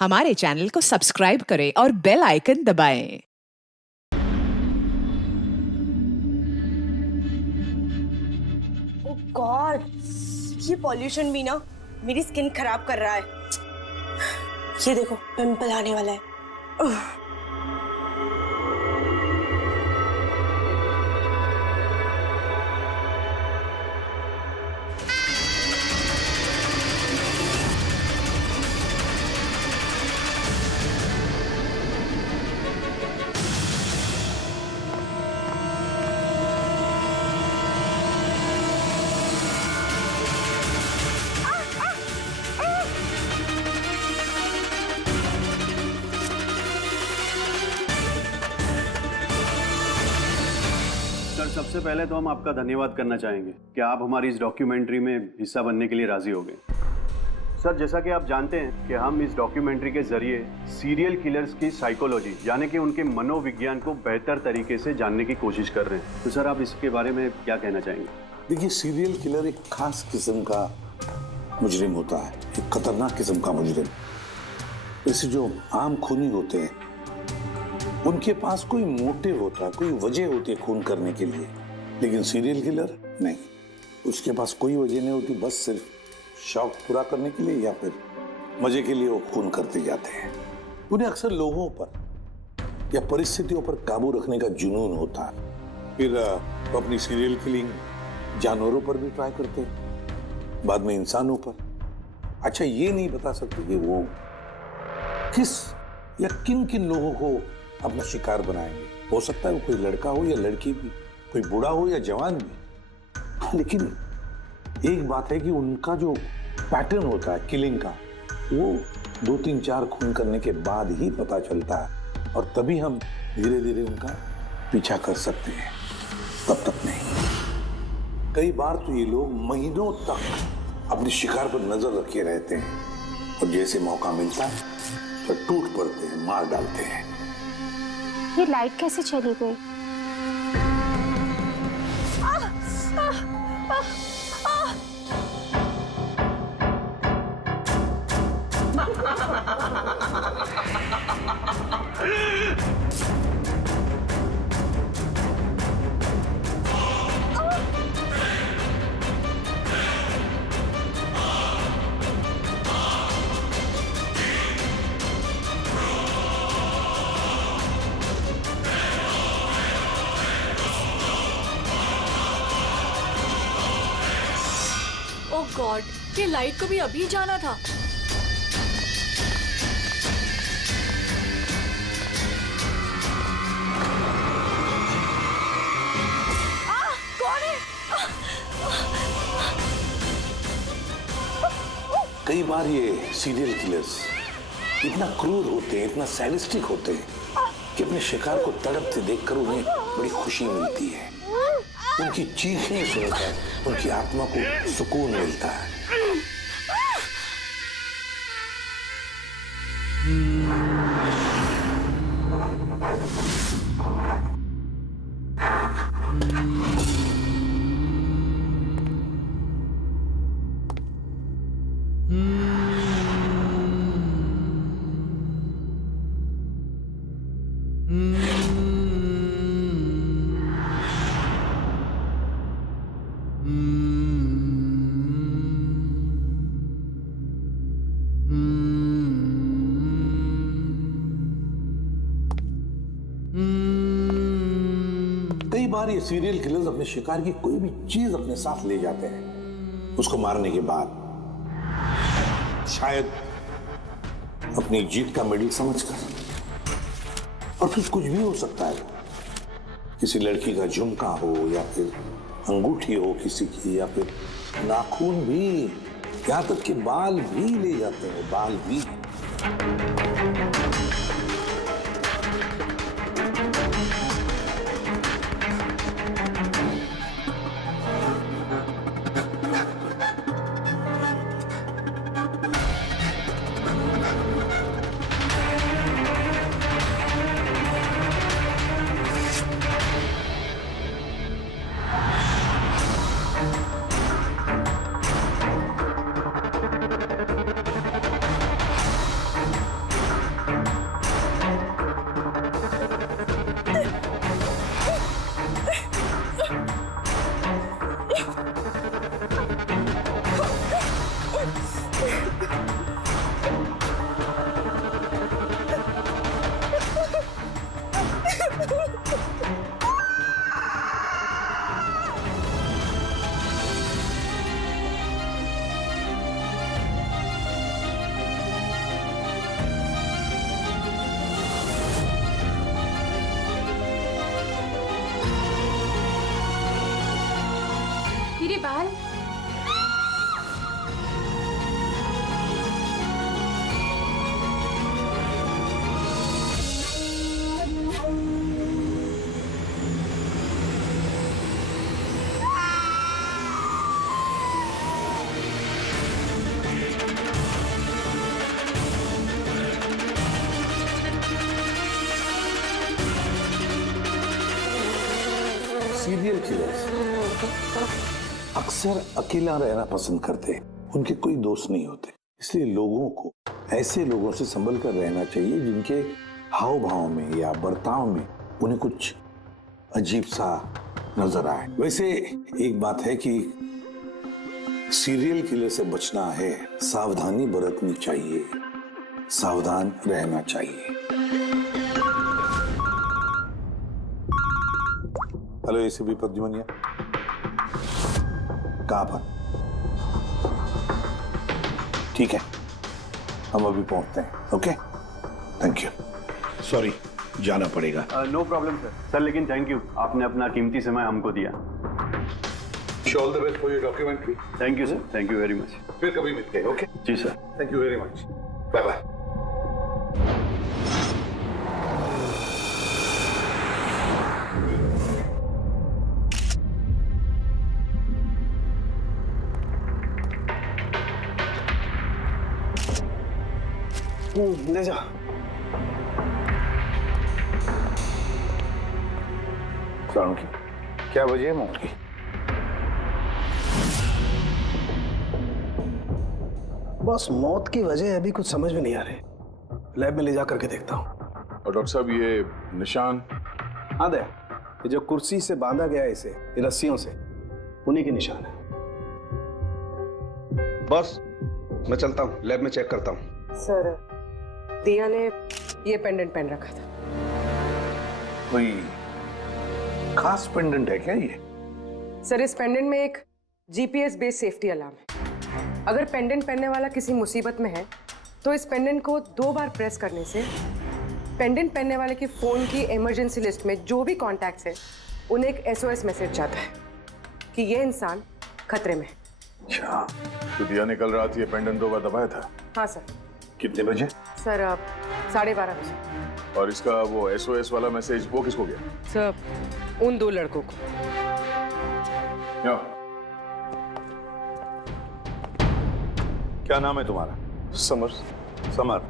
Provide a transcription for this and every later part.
हमारे चैनल को सब्सक्राइब करें और बेल आइकन दबाएं। ओह गॉड, ये पॉल्यूशन भी ना मेरी स्किन खराब कर रहा है। ये देखो पिंपल आने वाला है। सर, सबसे पहले तो हम आपका धन्यवाद करना चाहेंगे कि आप हमारी इस डॉक्यूमेंट्री में हिस्सा बनने के लिए राजी हो गए। सर, जैसा कि आप जानते हैं कि हम इस डॉक्यूमेंट्री के जरिए सीरियल किलर्स की साइकोलॉजी यानी कि उनके मनोविज्ञान को बेहतर तरीके से जानने की कोशिश कर रहे हैं। तो सर, आप इसके बारे में क्या कहना चाहेंगे? देखिए, सीरियल किलर एक खास किस्म का मुजरिम होता है, एक खतरनाक किस्म का मुजरिम। जैसे जो आम खूनी होते हैं उनके पास कोई मोटिव होता है, कोई वजह होती है खून करने के लिए, लेकिन सीरियल किलर नहीं, उसके पास कोई वजह नहीं होती, बस सिर्फ शौक पूरा करने के लिए या फिर मजे के लिए वो खून करते जाते हैं। उन्हें अक्सर लोगों पर या परिस्थितियों पर काबू रखने का जुनून होता है। फिर वो अपनी सीरियल किलिंग जानवरों पर भी ट्राई करते हैं, बाद में इंसानों पर। अच्छा, ये नहीं बता सकते कि वो किस या किन किन लोगों को अपना शिकार बनाएंगे। हो सकता है वो कोई लड़का हो या लड़की भी, कोई बूढ़ा हो या जवान भी। लेकिन एक बात है कि उनका जो पैटर्न होता है किलिंग का, वो 2-3-4 खून करने के बाद ही पता चलता है, और तभी हम धीरे धीरे उनका पीछा कर सकते हैं, तब तक नहीं। कई बार तो ये लोग महीनों तक अपने शिकार पर नजर रखे रहते हैं, और जैसे मौका मिलता है तो टूट पड़ते हैं, मार डालते हैं। ये लाइट कैसे चली गई? ओह गॉड, ये लाइट को भी अभी जाना था। कौन है? कई बार ये सीरियल किलर्स इतना क्रूर होते हैं, इतना सैडिस्टिक होते हैं कि अपने शिकार को तड़पते देखकर उन्हें बड़ी खुशी मिलती है। उनकी चीखें सुनकर उनकी आत्मा को सुकून मिलता है। कई बार ये सीरियल किलर्स अपने शिकार की कोई भी चीज अपने साथ ले जाते हैं, उसको मारने के बाद शायद अपनी जीत का मेडल समझकर। और फिर कुछ भी हो सकता है, किसी लड़की का झुमका हो या फिर अंगूठी हो किसी की, या फिर नाखून भी, यहां तक कि बाल भी ले जाते हैं, बाल भी। विशाल, सीरियल किलर्स अक्सर अकेला रहना पसंद करते हैं। उनके कोई दोस्त नहीं होते, इसलिए लोगों को ऐसे लोगों से संभल कर रहना चाहिए जिनके हाव भाव में या बर्ताव में उन्हें कुछ अजीब सा नजर आए। वैसे एक बात है कि सीरियल किलर से बचना है, सावधानी बरतनी चाहिए, सावधान रहना चाहिए। हेलो एसीपी प्रद्युमनिया, कहां पर? ठीक है, हम अभी पहुंचते हैं। Okay, thank you. सॉरी, जाना पड़ेगा। No problem sir. लेकिन थैंक यू, आपने अपना कीमती समय हमको दिया। All the best for your documentary. Thank you sir, thank you very much. फिर कभी मिलते हैं। ओके जी sir. Thank you very much. Bye bye. ले जा। सलाम की क्या वजह है मौत की? बस मौत की वजह अभी कुछ समझ में नहीं आ रही। लैब में ले जा करके देखता हूँ। और डॉक्टर साहब ये निशान? हाँ दे, ये जो कुर्सी से बांधा गया है इसे, ये रस्सियों से, उन्हीं के निशान है। बस मैं चलता हूँ, लैब में चेक करता हूँ। सर, दिया ने ये पेंडेंट पहन रखा था। कोई खास पेंडेंट है क्या ये? सर, इस पेंडेंट में एक जीपीएस बेस्ड सेफ्टी अलार्म है। अगर पेंडेंट पहनने वाला किसी मुसीबत में है तो इस पेंडेंट को 2 बार प्रेस करने से पेंडेंट पहनने वाले की फोन की इमरजेंसी लिस्ट में जो भी कॉन्टैक्ट्स है उन्हें एक SOS मैसेज जाता है कि ये इंसान खतरे में है। अच्छा, तो दिया ने कल रात ये पेंडेंट 2 बार दबाया था? हाँ सर। कितने बजे? सर, 12:30 बजे। और इसका वो SOS वाला मैसेज वो किसको गया? सर, उन 2 लड़कों को। या। क्या नाम है तुम्हारा? समर। समर।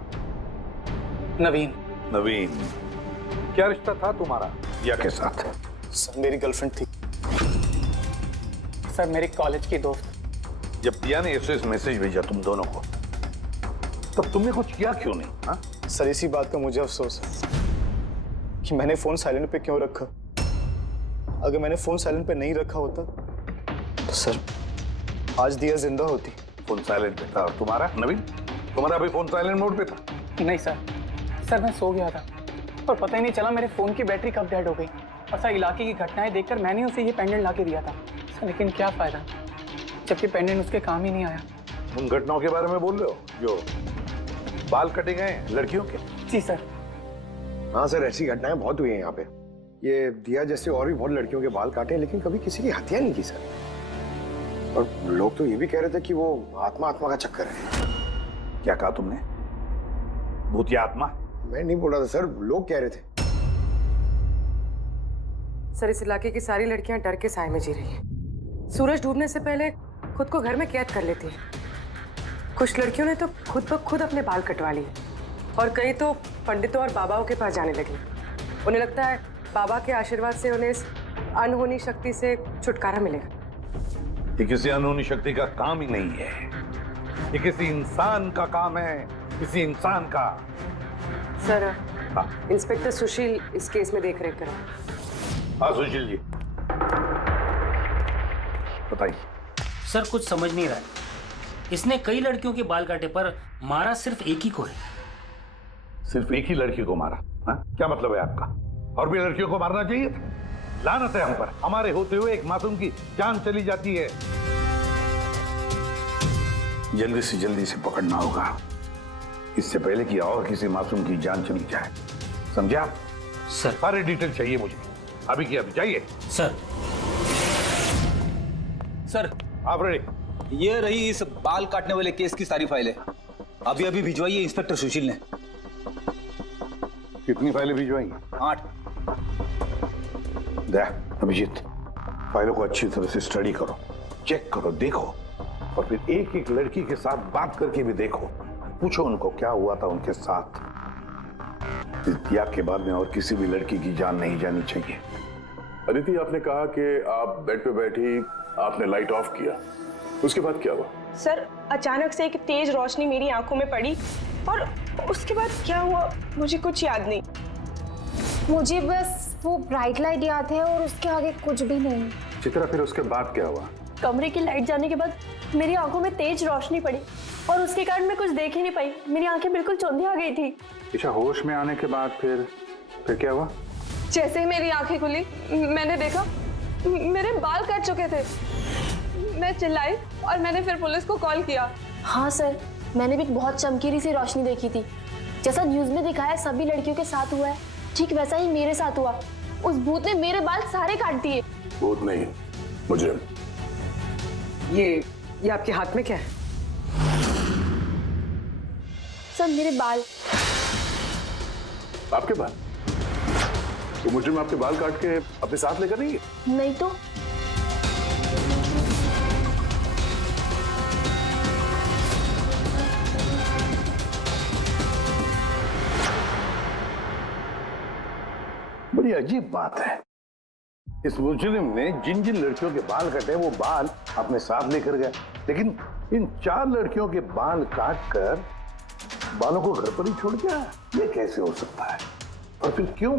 नवीन। नवीन। क्या रिश्ता था तुम्हारा दिया के साथ? सर, मेरी गर्लफ्रेंड थी। सर, मेरी कॉलेज की दोस्त। जब दिया ने SOS मैसेज भेजा तुम दोनों को, तब तुमने कुछ किया क्यों नहीं? हाँ? सर, इसी बात का मुझे अफसोस है कि मैंने फोन साइलेंट पे क्यों रखा। अगर मैंने फोन साइलेंट पे नहीं रखा होता तो सर आज दिया जिंदा होती। फोन साइलेंट पे था। और तुम्हारा नवीन? तुम्हारा भी फोन साइलेंट मोड पे था? नहीं सर, मैं सो गया था और पता ही नहीं चला मेरे फोन की बैटरी कब डेड हो गई। और सर, इलाके की घटनाएं देखकर मैंने उसे ये पेंडेंट ला के दिया था सर, लेकिन क्या फायदा जबकि पेंडेंट उसके काम ही नहीं आया। उन घटनाओं के बारे में बोल रहे हो जो बाल कटे गए लड़कियों के? जी सर। हाँ सर, ऐसी घटनाएं बहुत हुई हैं यहाँ पे। ये दिया जैसे और भी बहुत लड़कियों के बाल काटे हैं, लेकिन कभी किसी की हत्या नहीं की सर। और लोग तो ये भी कह रहे थे कि वो आत्मा का चक्कर है। क्या कहा तुमने? भूत या आत्मा? मैं नहीं बोल रहा था सर, लोग कह रहे थे। सर, इस इलाके की सारी लड़कियां डर के साए में जी रही हैं। सूरज डूबने से पहले खुद को घर में कैद कर लेती हैं। कुछ लड़कियों ने तो खुद ब खुद अपने बाल कटवा लिए और कई तो पंडितों और बाबाओं के पास जाने लगी। उन्हें लगता है बाबा के आशीर्वाद से उन्हें इस अनहोनी शक्ति से छुटकारा मिलेगा। ये किसी अनहोनी शक्ति का काम ही नहीं है, ये किसी इंसान का काम है, किसी इंसान का। सर, इंस्पेक्टर सुशील इस केस में देख रेख करें। हाँ सुशील जी, बताइए। सर, कुछ समझ नहीं रहा है। इसने कई लड़कियों के बाल काटे पर मारा सिर्फ एक ही को है। सिर्फ एक ही लड़की को मारा? हा? क्या मतलब है आपका? और भी लड़कियों को मारना चाहिए था? लानत है हम पर, हमारे होते हुए एक मासूम की जान चली जाती है। जल्दी से पकड़ना होगा, इससे पहले कि और किसी मासूम की जान चली जाए। समझा? सर। सारे डिटेल चाहिए मुझे, अभी की अभी चाहिए। सर। सर, आप रेडी? ये रही इस बाल काटने वाले केस की सारी फाइलें। अभी अभी भिजवाई है इंस्पेक्टर सुशील ने। कितनी फाइलें भिजवाई? 8। अभिजीत, फाइलों को अच्छी तरह से स्टडी करो, चेक करो, देखो, और फिर एक एक लड़की के साथ बात करके भी देखो। पूछो उनको क्या हुआ था उनके साथ। इस दिया के बाद में और किसी भी लड़की की जान नहीं जानी चाहिए। अदिति, आपने कहा कि आप बेड पे बैठी, आपने लाइट ऑफ किया, उसके बाद क्या हुआ? सर, अचानक से एक तेज रोशनी मेरी आंखों में पड़ी और उसके बाद क्या हुआ मुझे कुछ याद नहीं। मुझे बस वो ब्राइट लाइट याद है और उसके आगे कुछ भी नहीं। चित्रा, फिर उसके बाद क्या हुआ? कमरे की लाइट जाने के बाद मेरी आंखों में तेज रोशनी पड़ी और उसके कारण मैं कुछ देख ही नहीं पाई। मेरी आंखें बिल्कुल चौंधिया गई थी। ईशा, होश में आने के बाद फिर क्या हुआ? जैसे ही मेरी आंखें खुली मैंने देखा मेरे बाल कट चुके थे। मैं चिल्लाई और मैंने फिर पुलिस को कॉल किया। हाँ सर, मैंने भी बहुत चमकीली सी रोशनी देखी थी। जैसा न्यूज में दिखाया सभी लड़कियों के साथ हुआ है, ठीक वैसा ही मेरे साथ हुआ। उस भूत ने मेरे बाल सारे काट दिए। भूत नहीं, मुजरिम। ये आपके हाथ में क्या है? सर, मेरे बाल। आपके बाल? तो मुजरिम आपके बाल काट के अपने साथ लेकर नहीं गए? नहीं तो। बड़ी अजीब बात है, इस मुजरिम ने जिन जिन लड़कियों के बाल कटे वो बाल अपने साथ लेकर गया, लेकिन इन 4 लड़कियों के बाल काट कर बालों को घर पर ही छोड़ गया। ये कैसे हो सकता है और फिर क्यों?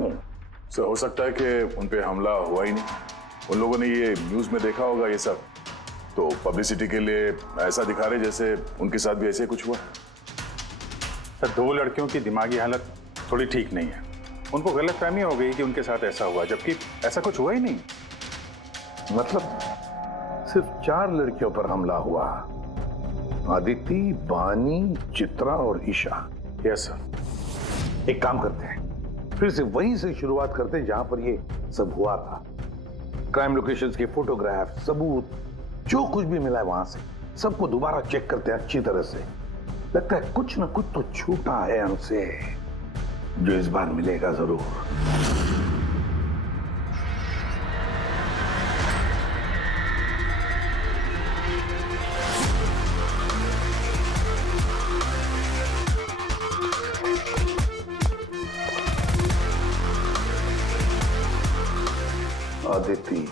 सर, हो सकता है कि उन पे हमला हुआ ही नहीं। उन लोगों ने ये न्यूज में देखा होगा ये सब, तो पब्लिसिटी के लिए ऐसा दिखा रहे जैसे उनके साथ भी ऐसे कुछ हुआ। सर, 2 लड़कियों की दिमागी हालत थोड़ी ठीक नहीं है। उनको गलतफहमी हो गई कि उनके साथ ऐसा हुआ, जबकि ऐसा कुछ हुआ ही नहीं। मतलब सिर्फ 4 लड़कियों पर हमला हुआ? आदिति, बानी, चित्रा और ईशा। Yes sir. एक काम करते हैं, फिर से वहीं से शुरुआत करते हैं जहां पर ये सब हुआ था। क्राइम लोकेशंस के फोटोग्राफ, सबूत, जो कुछ भी मिला है वहां से सबको दोबारा चेक करते हैं अच्छी तरह से। लगता है कुछ ना कुछ तो छूटा है हमसे, जो इस बार मिलेगा जरूर। आदिति,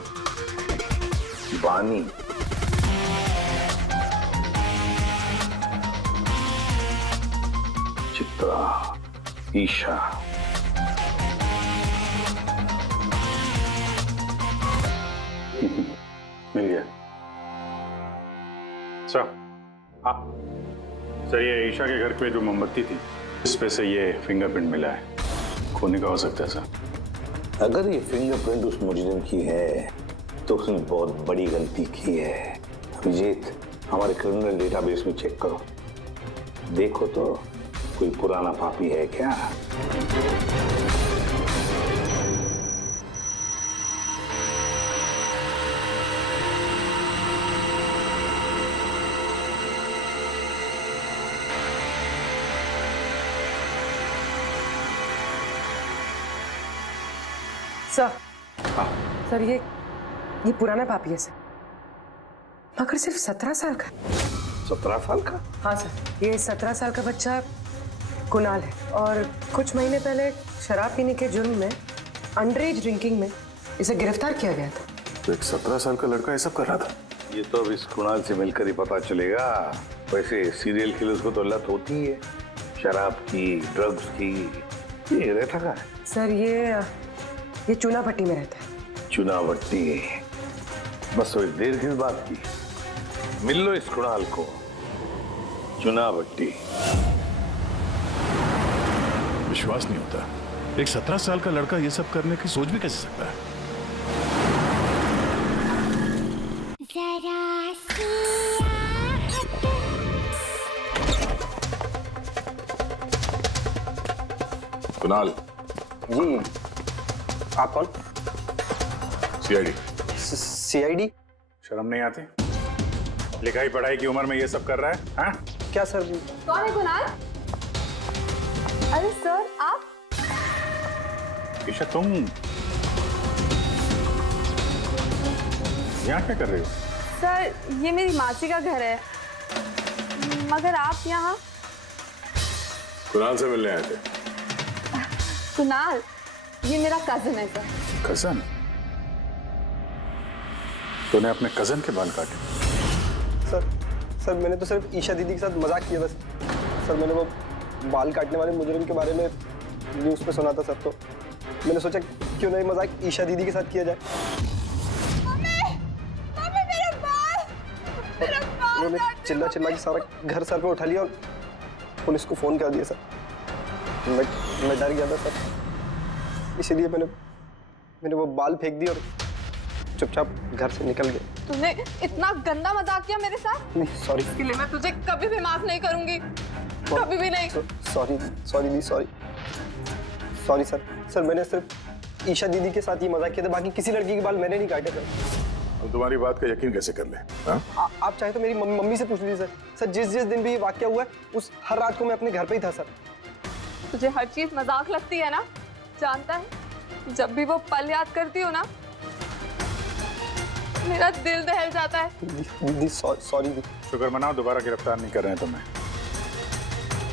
बानी, चित्रा, ईशा, मिल गया सर। हाँ सर, ये ईशा के घर पे जो मोमबत्ती थी इस पे से ये फिंगरप्रिंट मिला है। खूनी का हो सकता है सर। अगर ये फिंगरप्रिंट उस मुजरिम की है तो उसने बहुत बड़ी गलती की है। अभिजीत, हमारे क्रिमिनल डेटाबेस में चेक करो, देखो तो कोई पुराना पापी है क्या? सर, सर ये पुराना पापी है सर, मगर सिर्फ 17 साल का। 17 साल का? हाँ सर, ये 17 साल का बच्चा कुणाल है और कुछ महीने पहले शराब पीने के जुर्म में, अंडर एज ड्रिंकिंग में इसे गिरफ्तार किया गया था। तो एक 17 साल का लड़का ये सब कर रहा था? ये तो अब इस कुणाल से मिलकर ही पता चलेगा। वैसे सीरियल किलर्स को तो लत होती है शराब की, ड्रग्स की। ये रहता कहाँ है? सर ये चुनाभट्टी में रहता है। चुनाभट्टी? बस थोड़ी देर किस बात की, मिल लो इस कुणाल को। चुनाभट्टी। विश्वास नहीं होता, एक 17 साल का लड़का ये सब करने की सोच भी कैसे सकता है? कुणाल जी, आप कौन? सीआईडी। सीआईडी? शर्म नहीं आती? लिखाई पढ़ाई की उम्र में ये सब कर रहा है? हाँ? क्या सर? कौन है कुणाल? अरे सर आप? ईशा तुम यहाँ क्या कर रही हो? सर ये मेरी मासी का घर है, मगर आप यहाँ? कुणाल से मिलने आए थे। कुणाल ये मेरा कजिन है सर। कजन? तूने अपने कजन के बाल काटे? सर मैंने तो सिर्फ ईशा दीदी के साथ मजाक किया था सर। मैंने वो बाल काटने वाले मुजरिम के बारे में न्यूज़ पे सुना था सर, तो मैंने सोचा क्यों नहीं मजाक ईशा दीदी के साथ किया जाए। उन्होंने चिल्ला के सारा घर सर पे उठा लिया और पुलिस को फोन कर दिया सर। मैं डर गया था सर, इसीलिए मैंने वो बाल फेंक दिए और चुपचाप घर से निकल गए। तूने इतना गंदा मजाक किया मेरे साथ? नहीं सॉरी। इसके लिए मैं तुझे कभी भी माफ नहीं करूंगी, कभी भी नहीं। Sorry sir. मैंने सिर्फ ईशा दीदी के साथ ही मजाक किया था, बाकी किसी लड़की के बाल मैंने नहीं काटे सर। अब तुम्हारी बात का यकीन कैसे कर ले? आप चाहे तो मेरी मम्मी से पूछ लीजिए सर। जिस दिन भी ये वाकया हुआ है उस हर रात को मैं अपने घर पे ही था सर। तुझे हर चीज मजाक लगती है ना? जानता है जब भी वो पल याद करती हो ना मेरा दिल दहल जाता है। दीदी सॉरी दीदी। शुक्र मनाओ दोबारा गिरफ्तार नहीं कर रहे हैं तुम्हें।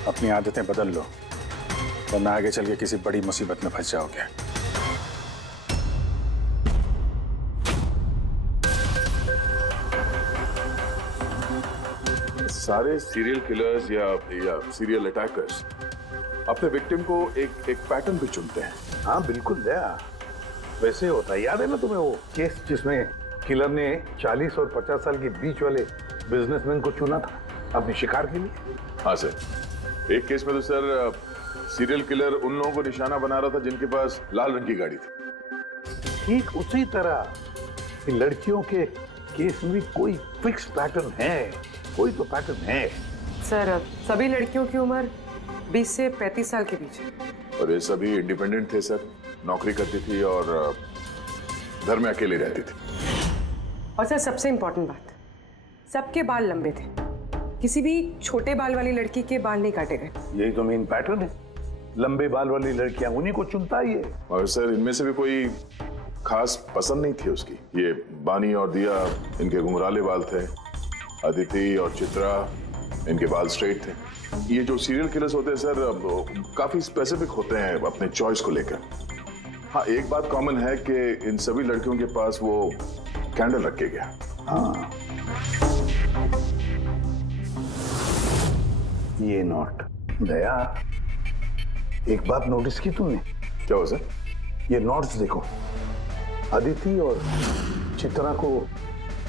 अपनी आदतें बदल लो वरना आगे चल के किसी बड़ी मुसीबत में फंस जाओगे। सारे सीरियल किलर्स या सीरियल अटैकर्स अपने विक्टिम को एक पैटर्न भी चुनते हैं। हाँ बिल्कुल दया, वैसे होता है। याद है ना तुम्हें वो केस जिसमें किलर ने 40 और 50 साल के बीच वाले बिजनेसमैन को चुना था अपने शिकार के लिए? हाँ सर, एक केस में तो सर सीरियल किलर उन लोगों को निशाना बना रहा था जिनके पास लाल रंग की गाड़ी थी। ठीक उसी तरह लड़कियों के केस में कोई फिक्स पैटर्न है, कोई तो पैटर्न है। सर सभी लड़कियों की उम्र 20 से 35 साल के बीच है। और ये सभी इंडिपेंडेंट थे सर, नौकरी करती थी और घर में अकेली रहती थी। और सर सबसे इम्पोर्टेंट बात, सबके बाल लंबे थे, किसी भी छोटे बाल वाली लड़की के बाल नहीं काटे गए। यही तो मेन पैटर्न है, लंबे बाल वाली लड़कियां उन्हीं को चुनता ही है। और सर इनमें से भी कोई खास पसंद नहीं थी उसकी। ये बानी और दिया, इनके घुंघराले बाल थे। अदिति और चित्रा, इनके बाल स्ट्रेट थे। ये जो सीरियल किलर्स होते हैं सर काफी स्पेसिफिक होते हैं अपने चॉइस को लेकर। हाँ एक बात कॉमन है कि इन सभी लड़कियों के पास वो कैंडल रखे गया। हाँ ये नोट दया, एक बात नोटिस की तुमने? क्या हो सर? ये नोट्स देखो, अदिति और चित्रा को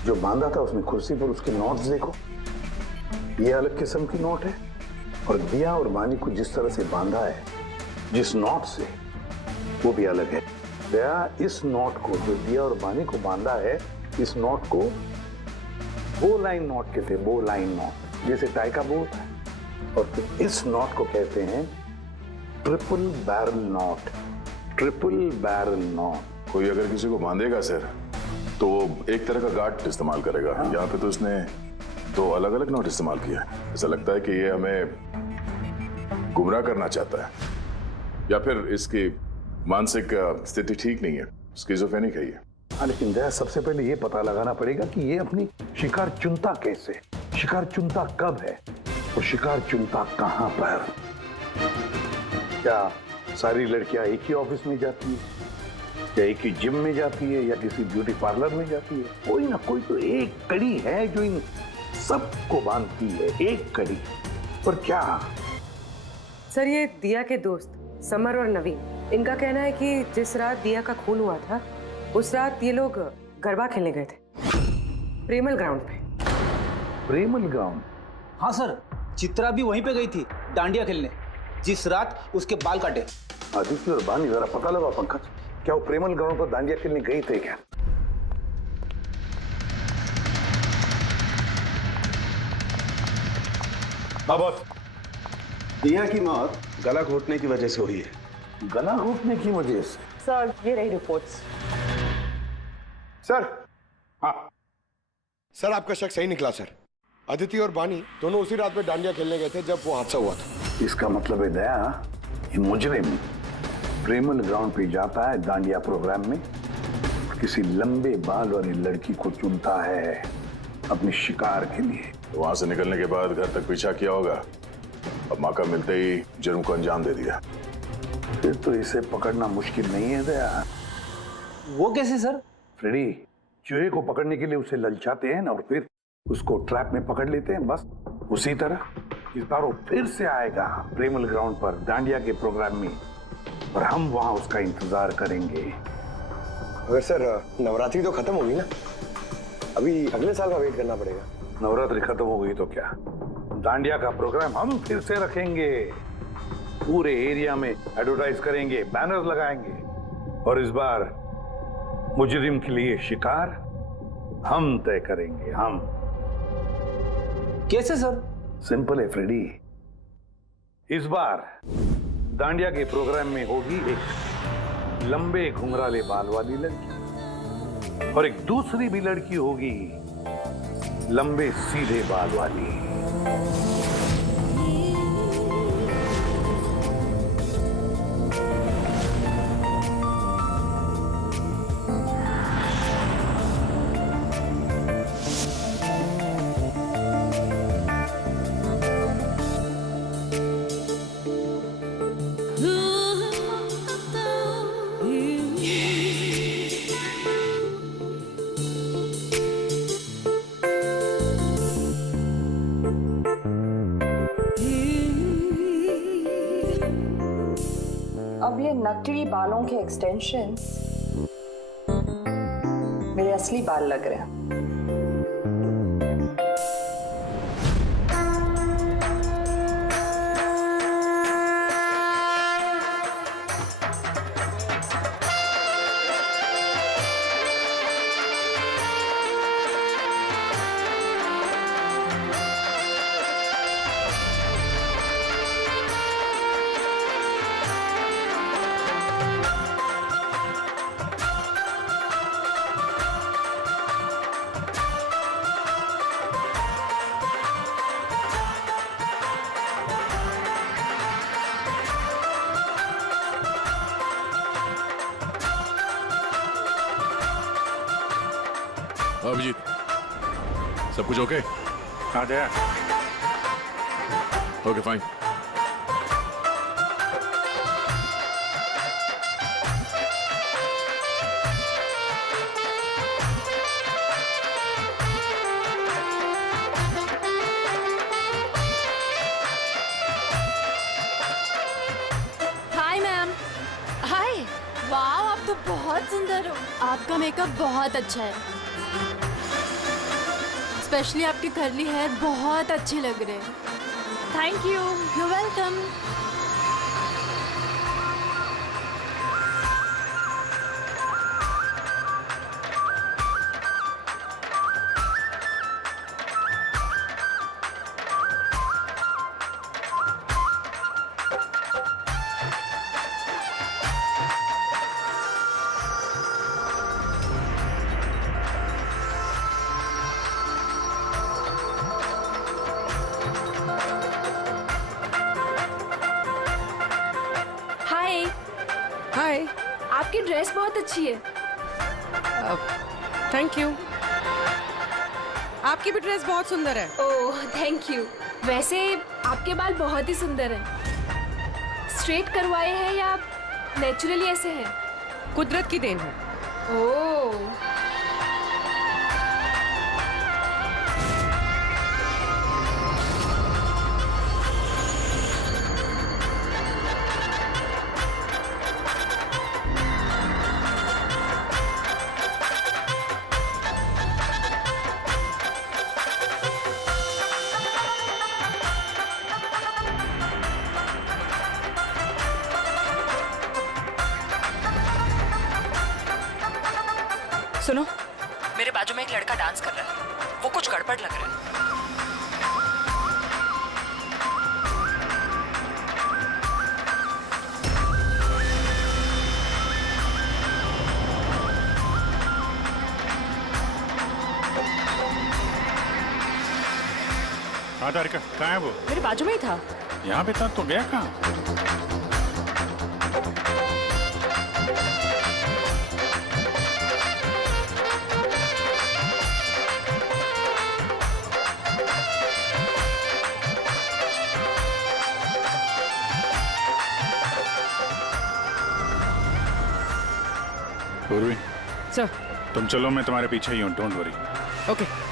जो बांधा था उसने कुर्सी पर, उसके नोट्स देखो। ये अलग किस्म की नोट है और दिया और बानी को जिस तरह से बांधा है जिस नोट से, वो भी अलग है। दया इस नोट को जो दिया और बानी को बांधा है, इस नोट को बो लाइन नोट कहते हैं। बो लाइन नोट जैसे टाई का बो होता है। और फिर इस नोट को कहते हैं triple barrel note. Triple barrel note. कोई अगर किसी को बांधेगा सर तो एक तरह का गार्ड इस्तेमाल करेगा। यहाँ पे तो उसने दो अलग अलग नोट इस्तेमाल किया। ऐसा लगता है कि ये हमें गुमराह करना चाहता है या फिर इसकी मानसिक स्थिति ठीक नहीं है, स्किज़ोफ्रेनिक है ये। हाँ लेकिन दया सबसे पहले ये पता लगाना पड़ेगा कि ये अपनी शिकार चुनता कैसे, शिकार चुनता कब है और शिकार चुनता कहां पर। क्या सारी लड़कियां एक ही ऑफिस में जाती है या एक ही जिम में जाती है या किसी ब्यूटी पार्लर में जाती है? कोई ना कोई तो एक कड़ी है जो इन सबको बांधती है, एक कड़ी। पर क्या? सर ये दिया के दोस्त समर और नवीन, इनका कहना है कि जिस रात दिया का खून हुआ था उस रात ये लोग गरबा खेलने गए थे प्रेमल ग्राउंड पे। प्रेमल ग्राउंड? हाँ सर, चित्रा भी वहीं पे गई थी डांडिया खेलने जिस रात उसके बाल काटे। आदित्य और बानी जरा पता लगा पंकज, क्या वो प्रेमल ग्राउंड पर डांडिया खेलने गई थे क्या? बॉस, दिया की मौत गला घोटने की वजह से हुई है। गला घोटने की वजह से? सर ये रही रिपोर्ट्स। सर, हाँ सर आपका शक सही निकला सर। अदिति और बानी दोनों उसी रात में डांडिया खेलने गए थे जब वो हादसा हुआ था। इसका मतलब है दया, ये मुजरिम प्रेमल ग्राउंड पे जाता है डांडिया प्रोग्राम में, किसी लंबे बाल वाली लड़की को चुनता है अपने शिकार के लिए। तो वहां से निकलने के बाद घर तक पीछा किया होगा, अब मौका मिलते ही जुर्म को अंजाम दे दिया। फिर तो इसे पकड़ना मुश्किल नहीं है दया। वो कैसे सर? फ्रेडी, चूहे को पकड़ने के लिए उसे ललचाते हैं ना, और फिर उसको ट्रैप में पकड़ लेते हैं, बस उसी तरह इस बार वो फिर से आएगा प्रेमल ग्राउंड पर डांडिया के प्रोग्राम में, और हम वहां उसका इंतजार करेंगे। मगर सर नवरात्रि तो खत्म होगी ना, अभी अगले साल का वेट करना पड़ेगा। नवरात्रि खत्म हो गई तो क्या, डांडिया का प्रोग्राम हम फिर से रखेंगे, पूरे एरिया में एडवर्टाइज करेंगे, बैनर लगाएंगे, और इस बार मुजरिम के लिए शिकार हम तय करेंगे। हम कैसे सर? सिंपल है फ्रेडी, इस बार डांडिया के प्रोग्राम में होगी एक लंबे घुंघराले बाल वाली लड़की, और एक दूसरी भी लड़की होगी लंबे सीधे बाल वाली। अब ये नकली बालों के एक्सटेंशंस मेरे असली बाल लग रहे हैं। अभिजीत, सब कुछ ओके? हाँ Jaya. Okay fine. Hi ma'am. Hi, वाह आप तो बहुत सुंदर हो। आपका मेकअप बहुत अच्छा है, स्पेशली आपके कर्ली हेयर बहुत अच्छे लग रहे हैं। Thank you. You welcome. Hi. आपकी ड्रेस बहुत अच्छी है। Thank you. आपकी भी ड्रेस बहुत सुंदर है। Oh thank you. वैसे आपके बाल बहुत ही सुंदर हैं। स्ट्रेट करवाए हैं या नेचुरली ऐसे हैं? कुदरत की देन है। ओह सुनो, मेरे बाजू में एक लड़का डांस कर रहा है, वो कुछ गड़बड़ लग रहा है। हाँ तारिका, कहाँ है वो? मेरे बाजू में ही था। यहाँ पे था तो गया कहाँ? पूर्वी, सर। तुम चलो, मैं तुम्हारे पीछे ही हूँ, डोंट वरी। ओके।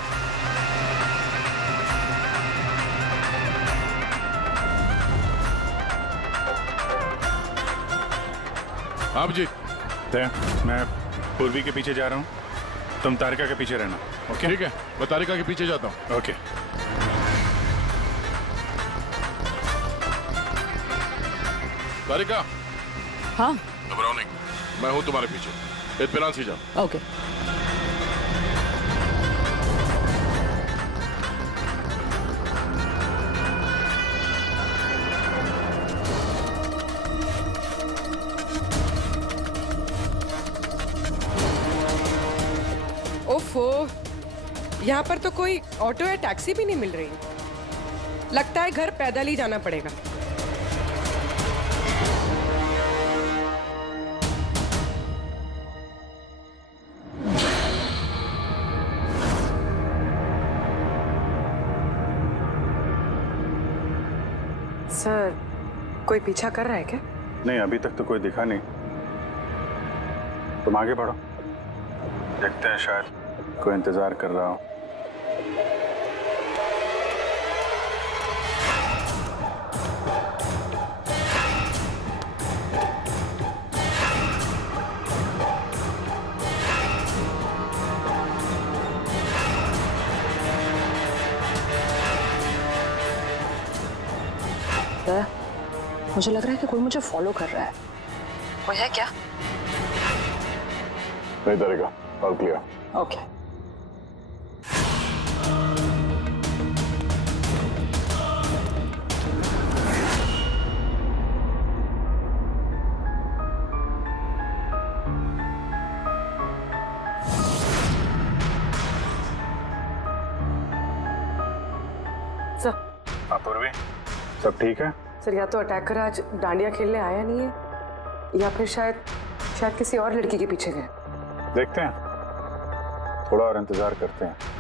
आप जी, मैं पूर्वी के पीछे जा रहा हूँ, तुम तारिका के पीछे रहना। ओके? ठीक है, मैं तारिका के पीछे जाता हूँ। ओके। तारिका। हाँ। घबराओ नहीं, मैं हूँ तुम्हारे पीछे, इत्मीनान से जाओ। ओके। ओफो, यहाँ पर तो कोई ऑटो या टैक्सी भी नहीं मिल रही। लगता है घर पैदल ही जाना पड़ेगा। सर, कोई पीछा कर रहा है क्या? नहीं, अभी तक तो कोई दिखा नहीं। तुम आगे बढ़ो, देखते हैं, शायद कोई इंतजार कर रहा हो। मुझे लग रहा है कि कोई मुझे फॉलो कर रहा है। कोई है क्या? नहीं तारिका, ऑल क्लियर। ओके। हाँ पूर्वी, सब ठीक है? सर, या तो अटैकर आज डांडिया खेलने आया नहीं है, या फिर शायद किसी और लड़की के पीछे गए। देखते हैं, थोड़ा और इंतजार करते हैं।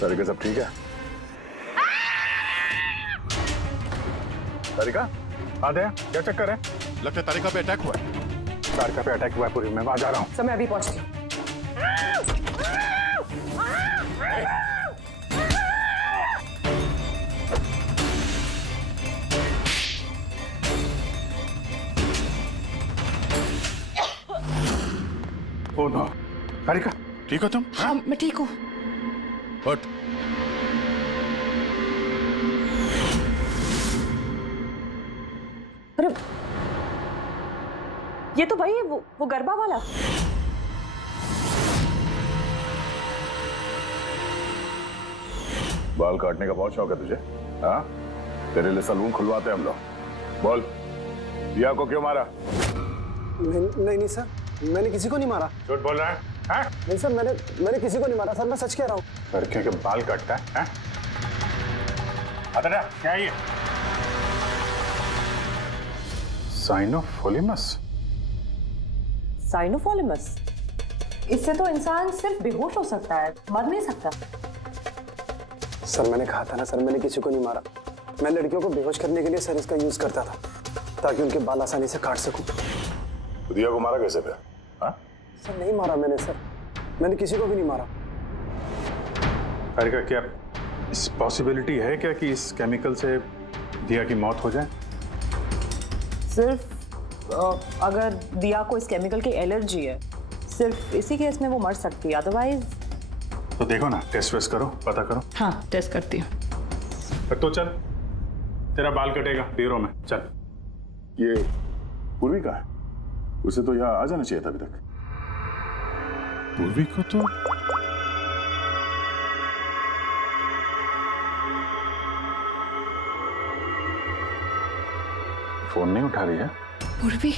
तारिका, सब ठीक है? तारिका, हाँ दया, क्या चक्कर है? लगता है तारिका पे अटैक हुआ है। तारिका पे अटैक हुआ है पूरी, मैं वहां जा रहा हूँ। सर, मैं अभी पहुंचती हूँ। ओ नो, तारिका, ठीक हो तुम? हाँ, मैं ठीक हूँ। हट। अरे, ये तो भाई वो गरबा वाला। बाल काटने का बहुत शौक है तुझे? हाँ, तेरे लिए सलून खुलवाते हैं हम लोग। बोल, दिया को क्यों मारा? नहीं सर, मैंने किसी को नहीं मारा। झूठ बोल रहा है? हाँ? नहीं सर, मैंने किसी को नहीं मारा सर, मैं सच कह रहा हूँ। लड़कियों के बाल काटता है? अरे क्या है ये? साइनोफोलिमस? साइनोफोलिमस? इससे तो इंसान सिर्फ बेहोश हो सकता है, मर नहीं सकता। सर, मैंने कहा था ना सर, मैंने किसी को नहीं मारा। मैं लड़कियों को बेहोश करने के लिए सर इसका यूज करता था, ताकि उनके बाल आसानी से काट सकूं। तो दिया को मारा कैसे फिर? हाँ? सर, नहीं मारा मैंने सर, मैंने किसी को भी नहीं मारा। अरे क्या इस पॉसिबिलिटी है क्या कि इस केमिकल से दिया की मौत हो जाए? सिर्फ अगर दिया को इस केमिकल की एलर्जी है, सिर्फ इसी केस में वो मर सकती है, अदरवाइज। तो देखो ना, टेस्ट वेस्ट करो, पता करो। हाँ, टेस्ट करती हूँ। तो चल, तेरा बाल कटेगा ब्यूरो में, चल। ये पूर्वी का है, उसे तो यहाँ आ जाना चाहिए था अभी तक। पूर्वी को तो फोन नहीं उठा रही है। पूर्वी,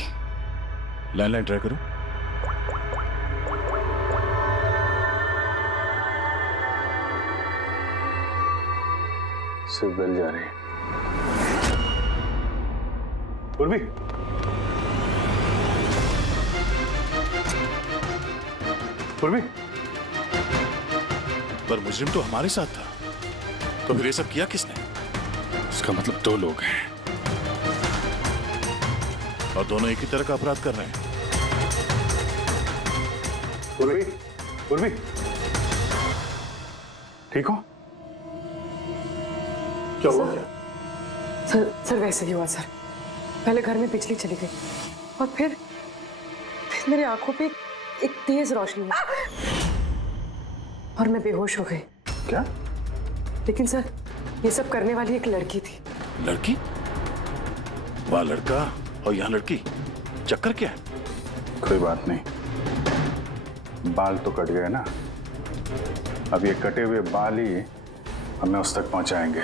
लैंडलाइन ट्राई करो। सिर्फ बेल जा रही है। पूर्वी, पूर्वी, पर मुजरिम तो हमारे साथ था, तो फिर ये सब किया किसने? इसका मतलब दो लोग हैं और दोनों एक ही तरह का अपराध कर रहे हैं। पूर्वी, पूर्वी, ठीक हो? क्या हुआ? सर वैसे ही हुआ सर। पहले घर में बिजली चली गई और फिर मेरी आंखों पे एक तेज रोशनी आई और मैं बेहोश हो गई। क्या? लेकिन सर ये सब करने वाली एक लड़की थी। लड़की? वह लड़का और यहाँ लड़की, चक्कर क्या है? कोई बात नहीं, बाल तो कट गए ना, अब ये कटे हुए बाल ही हमें उस तक पहुंचाएंगे।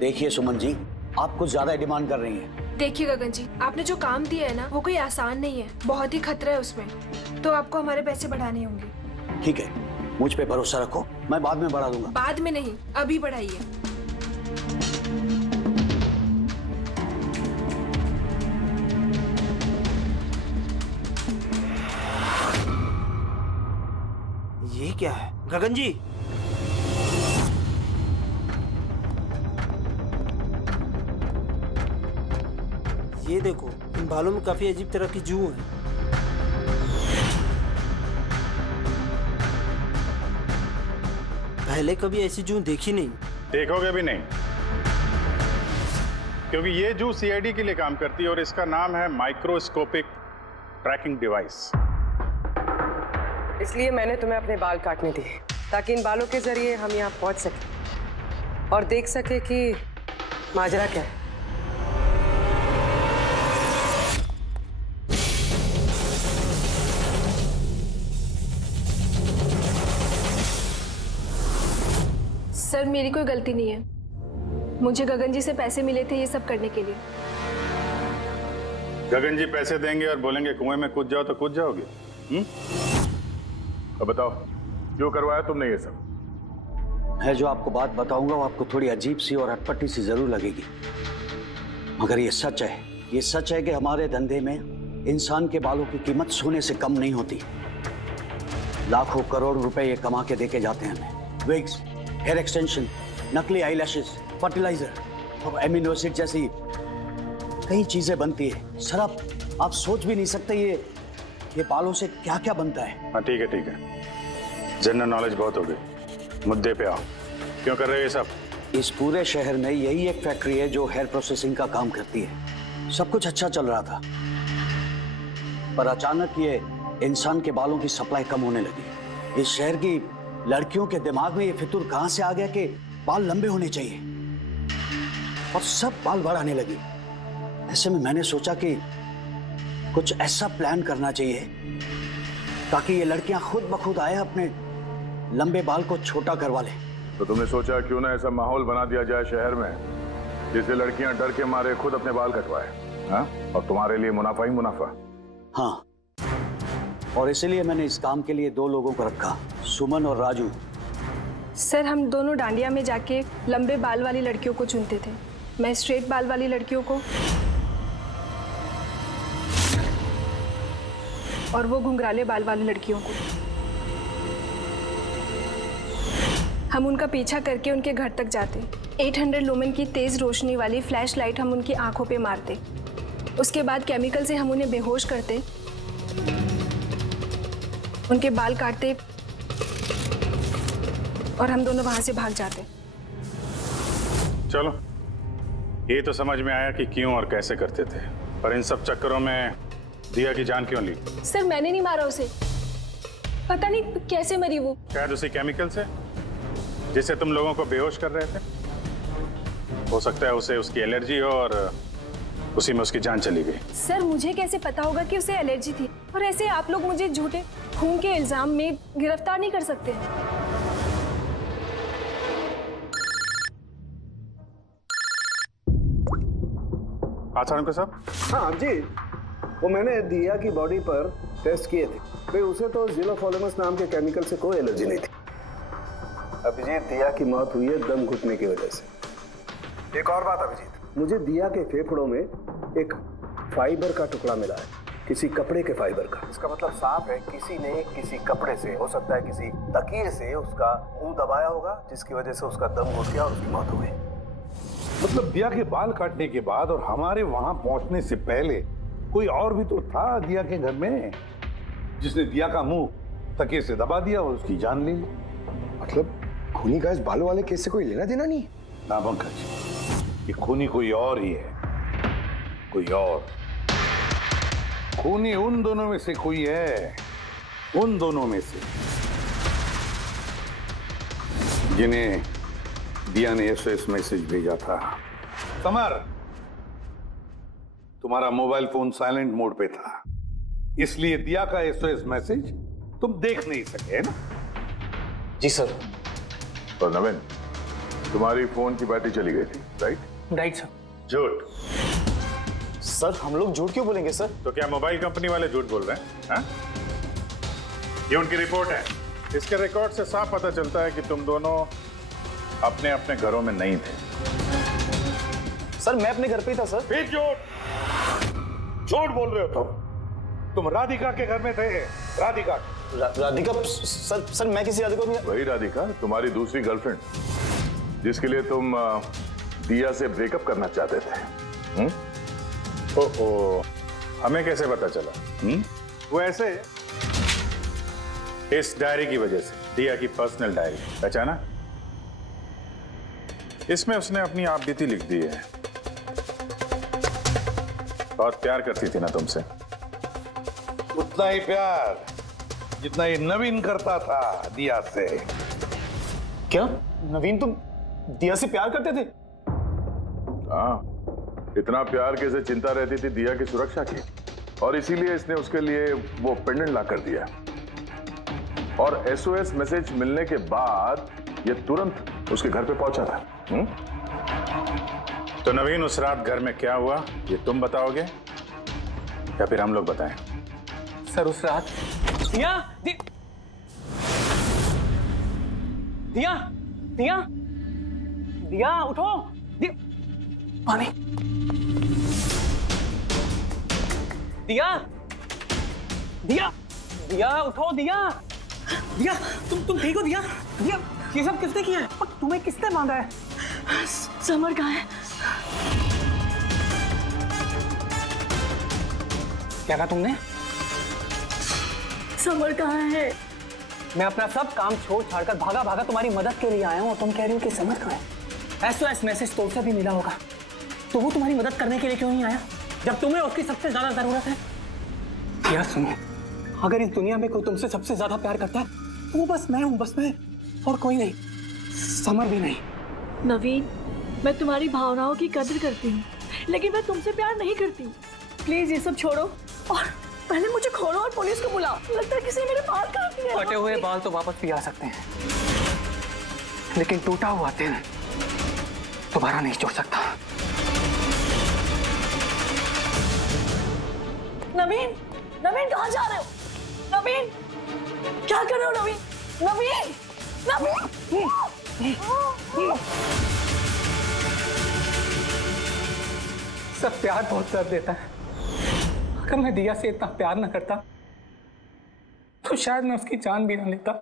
देखिए सुमन जी, आप कुछ ज्यादा डिमांड कर रही हैं। देखिए गगन जी, आपने जो काम दिया है ना वो कोई आसान नहीं है, बहुत ही खतरा है उसमें, तो आपको हमारे पैसे बढ़ाने होंगे। ठीक है, मुझ पे भरोसा रखो, मैं बाद में बढ़ा दूंगा। बाद में नहीं, अभी बढ़ाइए। ये क्या है गगन जी? ये देखो, इन बालों में काफी अजीब तरह की जू है। पहले कभी ऐसी जू देखी नहीं। देखोगे भी नहीं, क्योंकि ये जू सीआईडी के लिए काम करती है और इसका नाम है माइक्रोस्कोपिक ट्रैकिंग डिवाइस। इसलिए मैंने तुम्हें अपने बाल काटने दिए, ताकि इन बालों के जरिए हम यहाँ पहुंच सके और देख सके कि माजरा क्या है। सर मेरी कोई गलती नहीं है, मुझे गगन जी से पैसे मिले थे ये सब करने के लिए। गगन जी पैसे देंगे और बोलेंगे कुएं में कूद जाओ तो कूद जाओगे? अब बताओ, क्यों करवाया तुमने ये सब? मैं जो आपको बात बताऊंगा वो आपको थोड़ी अजीब सी और अटपटी सी जरूर लगेगी, मगर ये सच है। ये सच है कि हमारे धंधे में इंसान के बालों की कीमत सोने से कम नहीं होती। लाखों करोड़ रुपए ये कमा के देके जाते हैं हमें। विग्स, हेयर एक्सटेंशन, नकली आईलैशेस, फर्टिलाइजर और एमिनो एसिड जैसी कई चीजें बनती है। सर आप सोच भी नहीं सकते ये बालों से क्या क्या बनता है। हाँ ठीक है ठीक है, जनरल नॉलेज बहुत हो गई, मुद्दे पे आओ। क्यों कर रहे हो ये सब? इस पूरे शहर में यही एक फैक्ट्री है जो हेयर प्रोसेसिंग का काम करती है। सब कुछ अच्छा चल रहा था, पर अचानक ये इंसान के बालों की सप्लाई कम होने लगी। इस शहर की लड़कियों के दिमाग में ये फितूर कहां से आ गया कि बाल लंबे होने चाहिए, और सब बाल बढ़ाने लगी। ऐसे में मैंने सोचा कि कुछ ऐसा प्लान करना चाहिए ताकि ये लड़कियां खुद ब खुद आए अपने लंबे बाल को छोटा करवा लें। तो तुमने सोचा क्यों ना ऐसा माहौल बना दिया जाए शहर में जिससे लड़कियां डर के मारे खुद अपने बाल कटवाए, हाँ? और तुम्हारे लिए मुनाफा ही मुनाफा। हाँ, और इसीलिए मैंने इस काम के लिए 2 लोगों को रखा, सुमन और राजू। सर हम दोनों डांडिया में जाके लंबे बाल वाली लड़कियों को चुनते थे, मैं स्ट्रेट बाल वाली लड़कियों को और वो घुंघराले बाल वाली लड़कियों को। हम उनका पीछा करके उनके घर तक जाते, 800 लुमेन की तेज रोशनी वाली फ्लैश लाइट हम उनकी आंखों पे मारते, उसके बाद केमिकल से हम उन्हें बेहोश करते, उनके बाल काटते और हम दोनों वहां से भाग जाते। चलो ये तो समझ में आया कि क्यों और कैसे करते थे, पर इन सब चक्करों में दिया की जान क्यों ली? सर मैंने नहीं मारा उसे, पता नहीं कैसे मरी वो। शायद उसी केमिकल से जिससे तुम लोगों को बेहोश कर रहे थे। हो सकता है उसे उसकी एलर्जी हो और उसी में उसकी जान चली गई। सर मुझे कैसे पता होगा कि उसे एलर्जी थी? और ऐसे आप लोग मुझे झूठे खून के इल्जाम में गिरफ्तार नहीं कर सकते। आचार्य साहब। हाँ जी, वो मैंने दिया की बॉडी पर टेस्ट किए थे, भाई उसे तो ज़िलोफोलेमस नाम के केमिकल से कोई एलर्जी नहीं थी। अभिजीत, दिया की मौत हुई है दम घुटने की वजह से। एक और बात अभिजीत, मुझे दिया के फेफड़ों में एक फाइबर का टुकड़ा मिला है, किसी कपड़े के फाइबर का। इसका मतलब साफ है किसी ने किसी कपड़े से, हो सकता है किसी तकिए से उसका मुंह दबाया होगा, जिसकी वजह से उसका दम घुट गया और उसकी मौत हो गई। मतलब दिया के बाल काटने के बाद और हमारे वहां पहुंचने से पहले कोई और भी तो था दिया के घर में, जिसने दिया का मुंह तकिए से दबा दिया और उसकी जान ले ली। मतलब खूनी का इस बालों वाले केस से कोई लेना देना नहीं? ना पंकज, ये खूनी कोई और ही है, कोई और। खूनी उन दोनों में से कोई है, उन दोनों में से जिन्हें दिया ने एसओएस मैसेज भेजा था। समर, तुम्हारा मोबाइल फोन साइलेंट मोड पे था, इसलिए दिया का एसओएस मैसेज तुम देख नहीं सके, है ना? जी सर। और नवीन, तुम्हारी फोन की बैटरी चली गई थी, राइट? Right sir. झूठ। सर हम लोग झूठ क्यों बोलेंगे सर? तो क्या मोबाइल कंपनी वाले झूठ बोल रहे हैं? हाँ? ये उनकी रिपोर्ट है। इसके रिकॉर्ड से साफ पता चलता है कि तुम दोनों अपने अपने घरों में नहीं थे। सर मैं अपने घर पे ही था सर। फिर झूठ बोल रहे हो तुम राधिका के घर में थे। राधिका राधिका सर मैं किसी राधिका नहीं। वही राधिका, तुम्हारी दूसरी गर्लफ्रेंड, जिसके लिए तुम दिया से ब्रेकअप करना चाहते थे। ओहो, हमें कैसे पता चला? वो ऐसे, इस डायरी की वजह से, दिया की पर्सनल डायरी, पहचाना? इसमें उसने अपनी आप बीती लिख दी है। बहुत प्यार करती थी ना तुमसे। उतना ही प्यार जितना ये नवीन करता था दिया से। क्या नवीन तुम दिया से प्यार करते थे? हाँ, इतना प्यार कैसे चिंता रहती थी दिया की सुरक्षा की, और इसीलिए इसने उसके लिए वो पेंडेंट ला कर दिया। और एसओएस मैसेज मिलने के बाद ये तुरंत उसके घर पे पहुंचा था। तो नवीन, उस रात घर में क्या हुआ ये तुम बताओगे या फिर हम लोग बताएं? सर उस रात दिया दिया दिया दिया उठो। पानी। दिया दिया दिया उठो। दिया दिया तुम ठीक हो? दिया दिया ये सब किसने किया है? और तुम्हें किसने बांधा है? समर कहाँ है? क्या कहा तुमने? समर कहाँ है? मैं अपना सब काम छोड़ छाड़कर भागा भागा तुम्हारी मदद के लिए आया हूँ और तुम कह रही हो कि समर कहाँ है? एसओएस मैसेज तो उसे भी मिला होगा, तो वो तुम्हारी मदद करने के लिए क्यों नहीं आया जब तुम्हें उसकी सबसे ज्यादा जरूरत है? यार सुनो, अगर इस दुनिया में कोई तुमसे सबसे ज्यादा प्यार करता है तो वो बस मैं हूँ, बस मैं, और कोई नहीं, समर भी नहीं। नवीन, मैं तुम्हारी भावनाओं की कदर करती हूँ, लेकिन मैं तुमसे प्यार नहीं करती हूँ। प्लीज ये सब छोड़ो और पहले मुझे खोलो और पुलिस को बुलाओ। लगता है किसी ने मेरे बाल काट दिए। कटे हुए बाल तो वापस भी आ सकते हैं, लेकिन टूटा हुआ दिल दोबारा नहीं जोड़ सकता। नवीन, नवीन कहाँ जा रहे हो? नवीन, क्या कर रहे हो? नवीन, नवीन, नवीन। सब प्यार बहुत दर्द देता है। अगर मैं दिया से इतना प्यार न करता तो शायद मैं उसकी जान भी न लेता।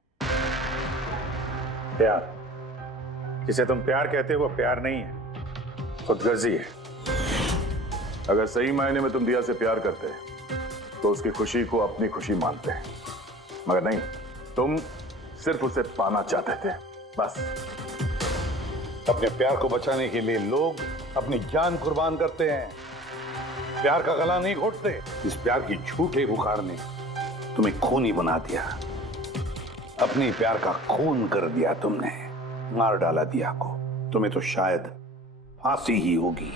प्यार, जिसे तुम प्यार कहते हो वो प्यार नहीं है, खुदगर्जी है। अगर सही मायने में तुम दिया से प्यार करते तो उसकी खुशी को अपनी खुशी मानते, मगर नहीं, तुम सिर्फ उसे पाना चाहते थे, बस। अपने प्यार को बचाने के लिए लोग अपनी जान कुर्बान करते हैं, प्यार का गला नहीं घोटते। इस प्यार की झूठे बुखार ने तुम्हें खूनी बना दिया, अपनी प्यार का खून कर दिया तुमने, मार डाला दिया को। तुम्हें तो शायद फांसी ही होगी।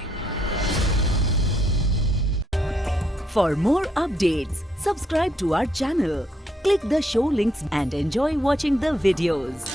For more updates, subscribe to our channel, click the show links and enjoy watching the videos.